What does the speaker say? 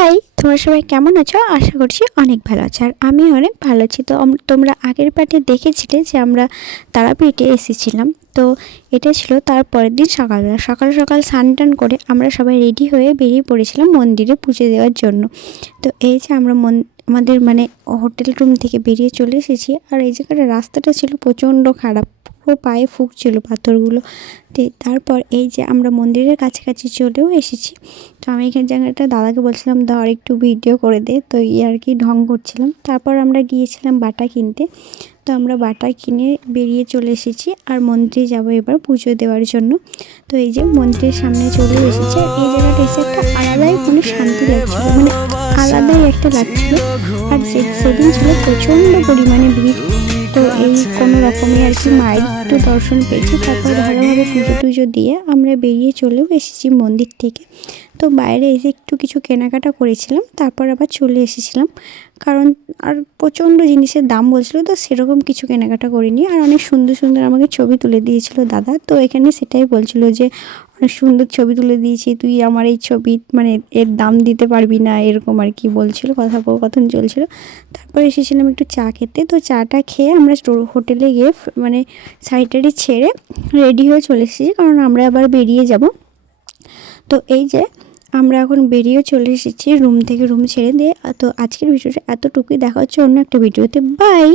High, তোমরা সবাই কেমন আছো? আশা করছি অনেক ভালো আছো। আর আমি অনেক ভালো আছি। তো তোমরা আগের পার্টে দেখেছিলে যে আমরা তারাপীঠে এসেছিলাম। তো এটা ছিল তার পরের দিন সকালবেলা। সকাল সকাল স্নান টান করে আমরা সবাই রেডি হয়ে বেরিয়ে পড়েছিলাম মন্দিরে পুজো দেওয়ার জন্য। তো এই যে আমরা আমাদের হোটেল রুম থেকে বেরিয়ে চলে এসেছি। আর এই জায়গাটা রাস্তাটা ছিল প্রচণ্ড খারাপ, পুরো পায়ে ফুকছিল পাথরগুলো। তারপর এই যে আমরা মন্দিরের কাছাকাছি চলেও এসেছি। তো আমি এখানে জায়গাটা দাদাকে বলছিলাম ধর একটু ভিডিও করে দে, তো আর কি ঢং করছিলাম। তারপর আমরা গিয়েছিলাম বাটা কিনতে। তো আমরা বাটা কিনে বেরিয়ে চলে এসেছি আর মন্দিরে যাব এবার পুজো দেওয়ার জন্য। তো এই যে মন্দিরের সামনে চলে এসেছে। এই জায়গাটা এসে একটা আলাদাই শান্তি লাগছিল, আলাদাই একটা লাগছিল। আর সেদিন ছিল প্রচণ্ড পরিমাণে ভিড়। তো এই কোনো রকমে আর কি মায়ের একটু দর্শন পেয়েছি। তারপর ভালোভাবে পুজো টুজো দিয়ে আমরা বেরিয়ে চলেও এসেছি মন্দির থেকে। তো বাইরে এসে একটু কিছু কেনাকাটা করেছিলাম, তারপর আবার চলে এসেছিলাম। কারণ আর প্রচণ্ড জিনিসের দাম বলছিল, তো সেরকম কিছু কেনাকাটা করিনি। আর অনেক সুন্দর সুন্দর আমাকে ছবি তুলে দিয়েছিল দাদা। তো এখানে সেটাই বলছিল যে অনেক সুন্দর ছবি তুলে দিয়েছি, তুই আমার এই ছবি এর দাম দিতে পারবি না, এরকম আর কি বলছিল, কথোপকথন চলছিল। তারপর এসেছিলাম একটু চা খেতে। তো চাটা খেয়ে আমরা হোটেলে গিয়ে সাইডটারি ছেড়ে রেডি হয়ে চলে এসেছি, কারণ আমরা আবার বেরিয়ে যাব। তো এই যে আমরা এখন বেরিয়ে চলে এসেছি রুম থেকে, রুম ছেড়ে দিয়ে। তো আজকের ভিডিওটা এতটুকুই, দেখা হচ্ছে অন্য একটা ভিডিওতে। বাই।